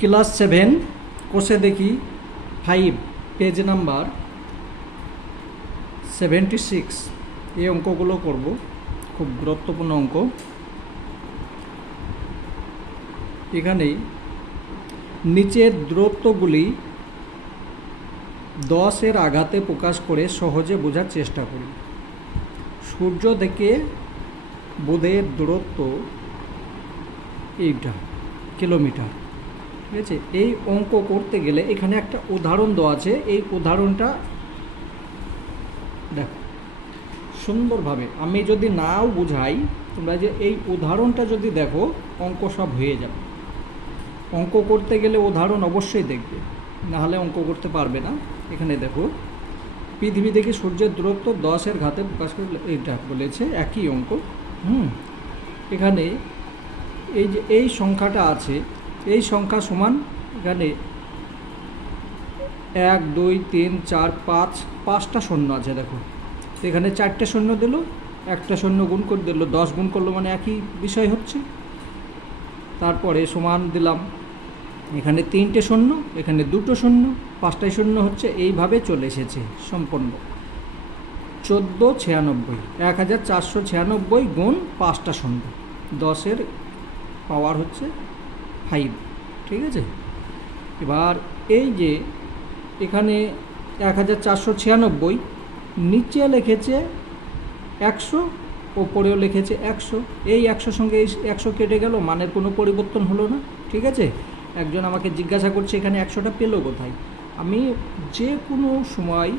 Class 7 কোষে দেখি 5 page number 76 এই অঙ্কগুলো করব, খুব গুরুত্বপূর্ণ অঙ্ক। এখানে নিচের দূরত্বগুলি 10-এর আঘাতে প্রকাশ করে সহজে বোঝার চেষ্টা করি। সূর্য থেকে বুধের দূরত্ব এইটা কিলোমিটার, ঠিক আছে। এই অঙ্ক করতে গেলে এখানে একটা উদাহরণ দেওয়া আছে, এই উদাহরণটা দেখো সুন্দরভাবে। আমি যদি নাও বুঝাই, তোমরা যে এই উদাহরণটা যদি দেখো, অঙ্ক সব হয়ে যাবে। অঙ্ক করতে গেলে উদাহরণ অবশ্যই দেখবে, নাহলে অঙ্ক করতে পারবে না। এখানে দেখো, পৃথিবী থেকে সূর্যের দূরত্ব 10-এর ঘাতে প্রকাশ করে এইটা বলেছে, একই অঙ্ক। এখানে এই যে এই সংখ্যাটা আছে, এই সংখ্যা সমান এখানে 1 2 3 4 5 5টা শূন্য আছে। দেখো এখানে 4টে শূন্য দিল, একটা শূন্য গুণ করে দিল, 10 গুণ করলো মানে একই বিষয় হচ্ছে। তারপরে সমান দিলাম, এখানে 3টে শূন্য, এখানে 2টো শূন্য, 5টাই শূন্য হচ্ছে। এইভাবে চলে এসেছে সম্পূর্ণ 1496, 1496 গুণ 5টা শূন্য, 10-এর পাওয়ার হচ্ছে 5, ঠিক আছে। এবার এই যে এখানে 1496, নিচে লিখেছে 100, ওপরেও লিখেছে 100। এই 100 সঙ্গে এই 100 কেটে গেল, মানের কোনো পরিবর্তন হলো না, ঠিক আছে। একজন আমাকে জিজ্ঞাসা করছে এখানে 100টা পেলো কোথায়। আমি যে কোনো সময়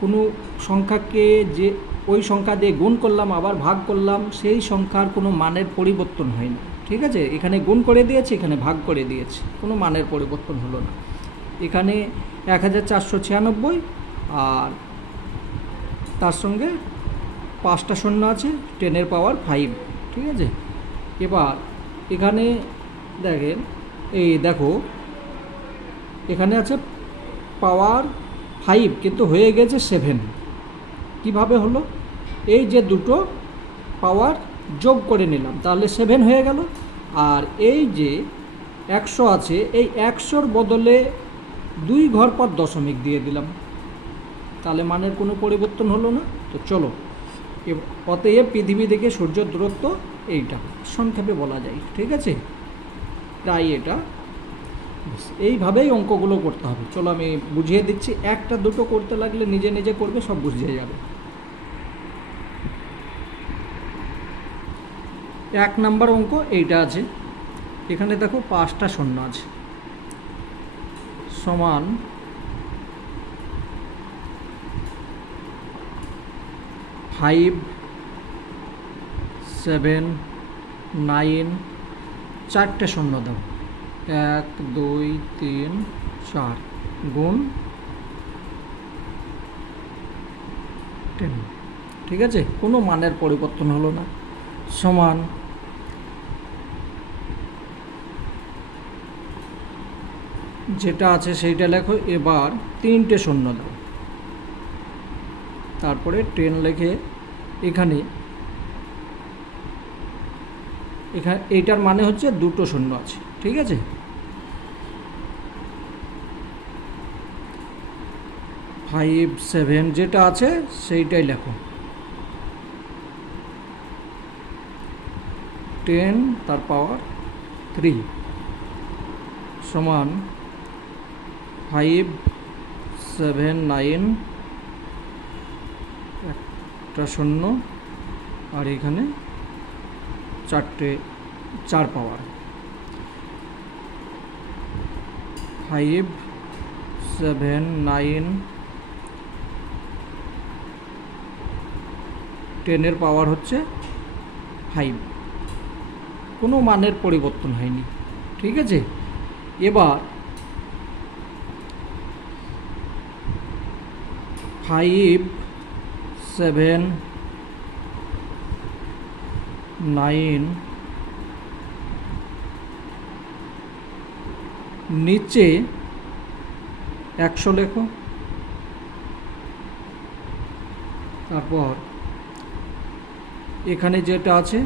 কোনো সংখ্যাকে যে ওই সংখ্যা দিয়ে গুণ করলাম, আবার ভাগ করলাম, সেই সংখ্যার কোনো মানের পরিবর্তন হয় না, ঠিক আছে। এখানে গুণ করে দিয়েছে, এখানে ভাগ করে দিয়েছে, কোনো মানের পরিবর্তন হলো না। এখানে 1496 আর তার সঙ্গে 5টা শূন্য আছে, 10-এর পাওয়ার 5, ঠিক আছে। এবার এখানে দেখেন, এই দেখো এখানে আছে পাওয়ার 5, কিন্তু হয়ে গেছে 7। কিভাবে হলো? এই যে দুটো পাওয়ার যোগ করে নিলাম, তাহলে 7 হয়ে গেল। আর এই যে 100 আছে, এই 100-র বদলে 2 ঘর পর দশমিক দিয়ে দিলাম, তাহলে মানের কোনো পরিবর্তন হলো না। তো চলো, অতএব পৃথিবী থেকে সূর্যের দূরত্ব এইটা সংক্ষেপে বলা যায়, ঠিক আছে। তাই এটা এইভাবেই অঙ্কগুলো করতে হবে। চলো আমি বুঝিয়ে দিচ্ছি, একটা দুটো করতে লাগলে নিজে নিজে করবে, সব বুঝিয়ে যাবে। 1 নাম্বার অঙ্ক এইটা আছে। এখানে দেখো 5টা শূন্য আছে, সমান 5 7 9, 4টে শূন্য দাও, 1 2 3 4 গুণ 10, ঠিক আছে। কোনো মানের পরিবর্তন হলো না। সমান যেটা আছে সেইটা লেখো। এবার 3টে শূন্য দাও, তারপরে 10 লিখে এখানে এইটার মানে হচ্ছে 2টো শূন্য আছে, ঠিক আছে। ফাইভ 7 যেটা আছে সেইটাই লেখো, 10 তার পাওয়ার 3 সমান 5 7 9, একটা শূন্য, আর এখানে 4 পাওয়ার 5 7 9, 10-এর পাওয়ার হচ্ছে 5, কোনো মানের পরিবর্তন হয়নি, ঠিক আছে। এবার 5 7 9 নিচে 100 লেখো, তারপর এখানে যেটা আছে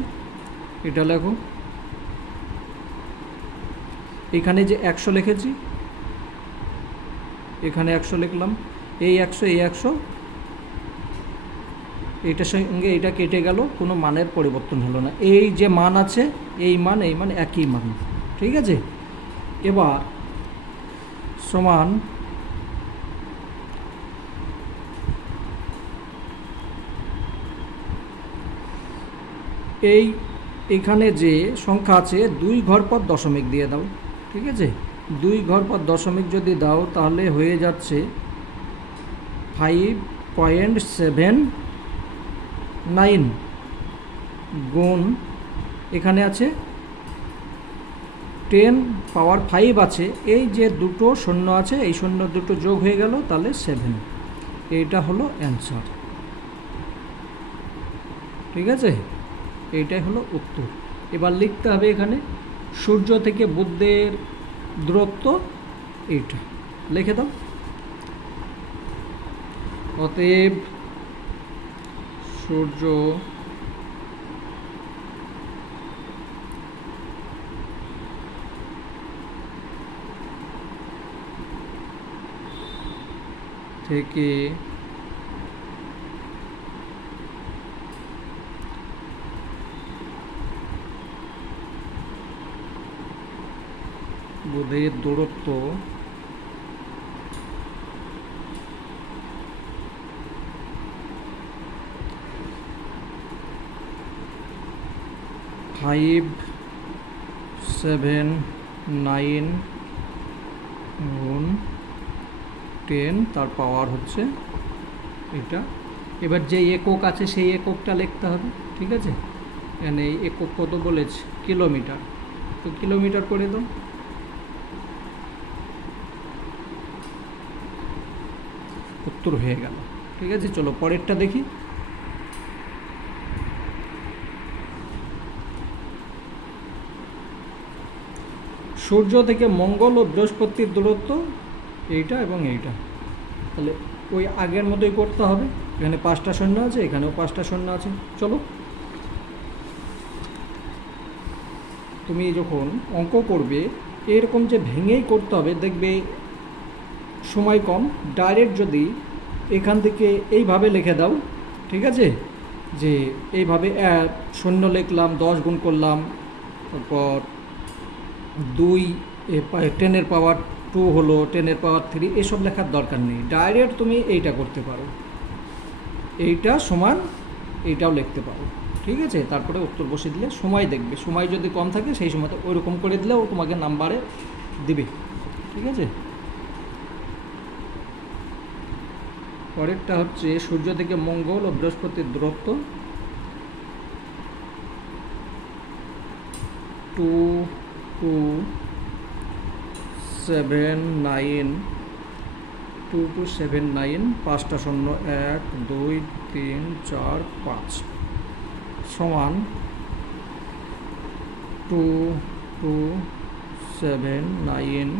এটা লেখো। এখানে যে 100 লিখেছি, এখানে 100 লিখলাম, এই 100 এই 100, এইটার সঙ্গে এইটা কেটে গেল, কোনো মানের পরিবর্তন হলো না। এই যে মান আছে, এই মান একই মান, ঠিক আছে। এবার সমান এখানে যে সংখ্যা আছে 2 ঘর পর দশমিক দিয়ে দাও, ঠিক আছে। 2 ঘর পর দশমিক যদি দাও তাহলে হয়ে যাচ্ছে 5.79 গুণ, এখানে আছে 10 পাওয়ার 5 আছে, এই যে দুটো শূন্য আছে, এই শূন্য দুটো যোগ হয়ে গেল, তাহলে 7। এইটা হলো অ্যান্সার, ঠিক আছে। এইটাই হলো উত্তর। এবার লিখতে হবে এখানে সূর্য থেকে বুধের দূরত্ব, এইটা লিখে দাও। অতএব সূর্য থেকে বুধের দূরত্ব 579 গুণ 10, তার পাওয়ার হচ্ছে এটা। এবার যে একক আছে সেই এককটা লিখতে হবে, ঠিক আছে। এখানে এই একক কত বলেছে, কিলোমিটার, তো কিলোমিটার করে দাও। উত্তর হয়ে গেল, ঠিক আছে। চলো পরেরটা দেখি। সূর্য থেকে মঙ্গল ও বৃহস্পতির দূরত্ব এইটা এবং এইটা, তাহলে ওই আগের মতোই করতে হবে। এখানে 5টা শূন্য আছে, এখানেও 5টা শূন্য আছে। চলো, তুমি যখন অঙ্ক করবে এরকম যে ভেঙেই করতে হবে, দেখবে সময় কম। ডাইরেক্ট যদি এখান থেকে এইভাবে লিখে দাও, ঠিক আছে, যে এইভাবে শূন্য লিখলাম, 10 গুণ করলাম, তারপর 2 10 পাওয়ার 2 হলো, 10 পাওয়ার 3, এসব লেখার দরকার নেই। ডাইরেক্ট তুমি এইটা করতে পারো, এইটা সমান এইটাও লিখতে পারো, ঠিক আছে। তারপরে উত্তর বসে দিলে সময় দেখবে, সময় যদি কম থাকে সেই সময়তে ওইরকম করে দিলেও তোমাকে নাম্বারে দিবে, ঠিক আছে। পরেরটা হচ্ছে সূর্য থেকে মঙ্গল ও বৃহস্পতির দূরত্ব 2279, 5টা শূন্য, 1 2 3 4 5 সমান 2279,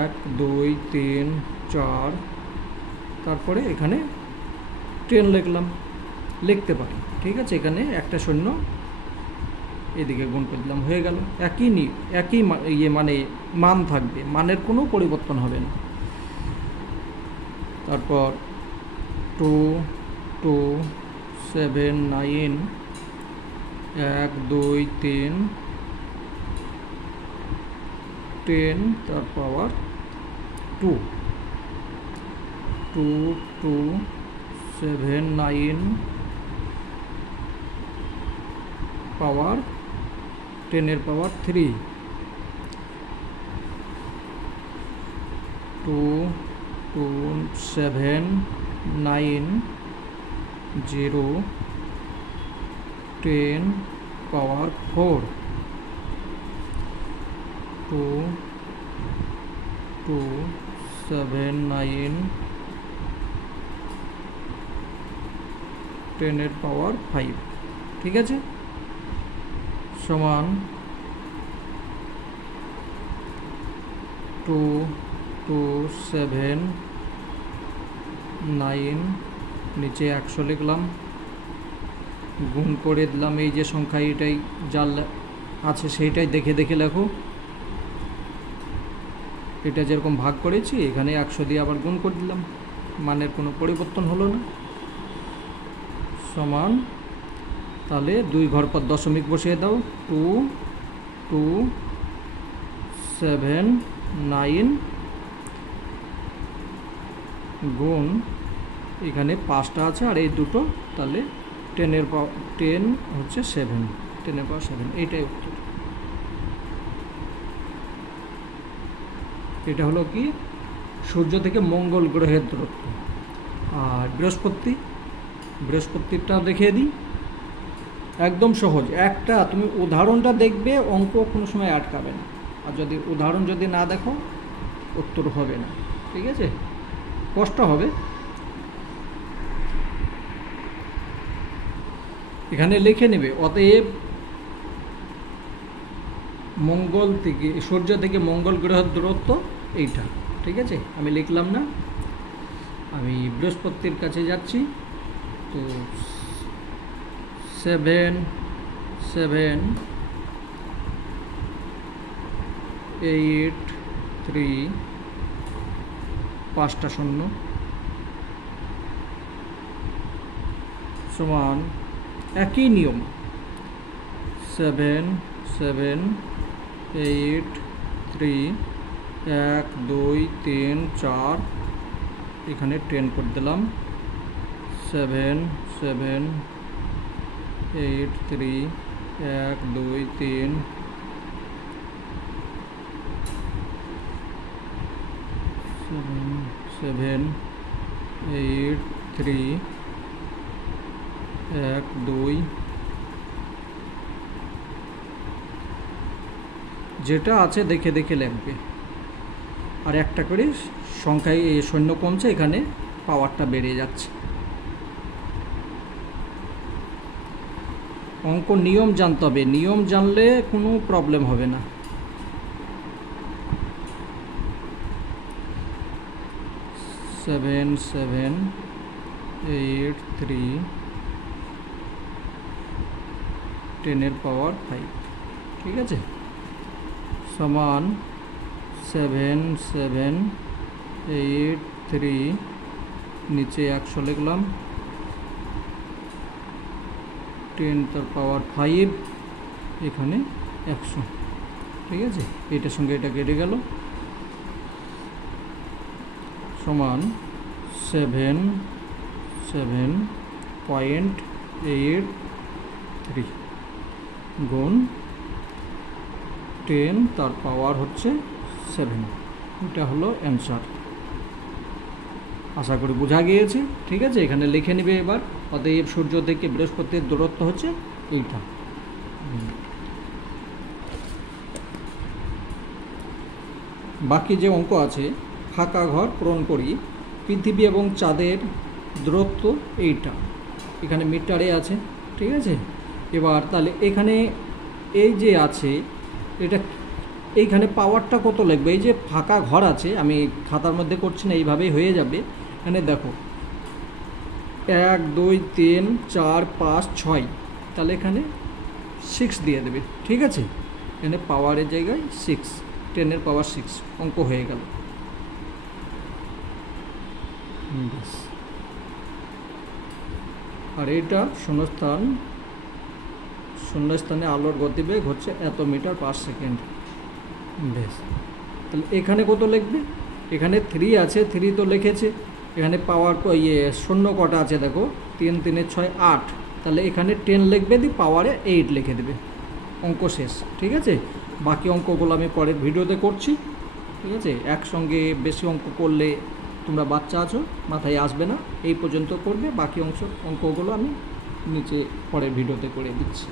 1 2 3 4, তারপরে এখানে 10 লিখলাম, লিখতে পারি, ঠিক আছে। এখানে একটা শূন্য এদিকে গুণ করে দিলাম, হয়ে গেল। একই মানে মান থাকবে, মানের কোনো পরিবর্তন হবে না। তারপর 2279, 1 2 3 10, তার পাওয়ার 2, 2279 পাওয়ার 10 পাওয়ার 3, 2279 0 10 পাওয়ার 4, 2279 10 পাওয়ার 5, ঠিক আছে, সমান 2279, নিচে 100 লিখলাম, গুণ করে দিলাম, এই যে সংখ্যা এটাই যার আছে সেইটাই দেখে দেখে লেখো। এটা যেরকম ভাগ করেছি এখানে 100 দিয়ে আবার গুণ করে দিলাম, মানের কোনো পরিবর্তন হলো না। সমান, তাহলে 2 ঘর পর দশমিক বসিয়ে দাও, 2 2 7 9 গুণ এখানে 5টা আছে আর এই দুটো, তাহলে 10 হচ্ছে 7, 10 এর পাওয়ার 7, এইটাই উত্তর। এটা হলো কি সূর্য থেকে মঙ্গল গ্রহের দূরত্ব। আর বৃহস্পতিরটাও দেখিয়ে দিই, একদম সহজ। একটা তুমি উদাহরণটা দেখবে, অঙ্ক কোনো সময় আটকাবে না, আর যদি উদাহরণ যদি না দেখো উত্তর হবে না, ঠিক আছে, কষ্ট হবে। এখানে লিখে নেবে, অতএব মঙ্গল থেকে সূর্য থেকে মঙ্গল গ্রহের দূরত্ব এইটা, ঠিক আছে। আমি লিখলাম না, আমি বৃহস্পতির কাছে যাচ্ছি। তো 7 7 8 3 5টা শূন্য সমান একই নিয়ম 7 7 8 3 1 2 3 4, এখানে 10 করে দিলাম, 7 7 8 3 1 2 3 7 8 3 1 2, যেটা আছে দেখে দেখে লিখবে। আর একটা করে সংখ্যায় শূন্য কমছে, এখানে পাওয়ারটা বেড়ে যাচ্ছে। অঙ্ক নিয়ম জানতে হবে, নিয়ম জানলে কোনো প্রবলেম হবে না। সেভেন 7 8 3 10 এর পাওয়ার 5, ঠিক আছে, সমান 7 7 8 3, নিচে 100 লিখলাম, 10 তার পাওয়ার 5, এখানে 100, ঠিক আছে। এটার সঙ্গে এটা কেটে গেল, সমান 7.83 গুণ 10 তার পাওয়ার হচ্ছে 7, এটা হলো অ্যান্সার। আশা করি বোঝা গিয়েছে, ঠিক আছে। এখানে লিখে নেবে এবার, অতএব সূর্য থেকে বৃহস্পতির দূরত্ব হচ্ছে এইটা। বাকি যে অঙ্ক আছে, ফাঁকা ঘর পূরণ করি, পৃথিবী এবং চাঁদের দূরত্ব এইটা, এখানে মিটারে আছে, ঠিক আছে। এবার তাহলে এখানে এই যে আছে এটা, এইখানে পাওয়ারটা কত লাগবে, এই যে ফাঁকা ঘর আছে, আমি খাতার মধ্যে করছি না, এইভাবেই হয়ে যাবে। এখানে দেখো 1 2 3 4 5 6, তাহলে এখানে 6 দিয়ে দেবে, ঠিক আছে। এখানে পাওয়ারের জায়গায় 6, 10 এর পাওয়ার 6, অঙ্ক হয়ে গেল। আর এইটা শূন্যস্থানে আলোর গতিবেগ হচ্ছে এত মিটার পার সেকেন্ড। বেশ, তাহলে এখানে কত লিখবে, এখানে 3 আছে, 3 তো লিখেছে, এখানে পাওয়ার শূন্য কটা আছে দেখো, 3 3 6 8, তাহলে এখানে 10 লিখবে, দিয়ে পাওয়ারে 8 লিখে দেবে, অঙ্ক শেষ, ঠিক আছে। বাকি অঙ্কগুলো আমি পরের ভিডিওতে করছি, ঠিক আছে। একসঙ্গে বেশি অঙ্ক করলে তোমরা বাচ্চা আছো, মাথায় আসবে না, এই পর্যন্ত করবে, বাকি অঙ্কগুলো আমি নিচে পরের ভিডিওতে করে দিচ্ছি।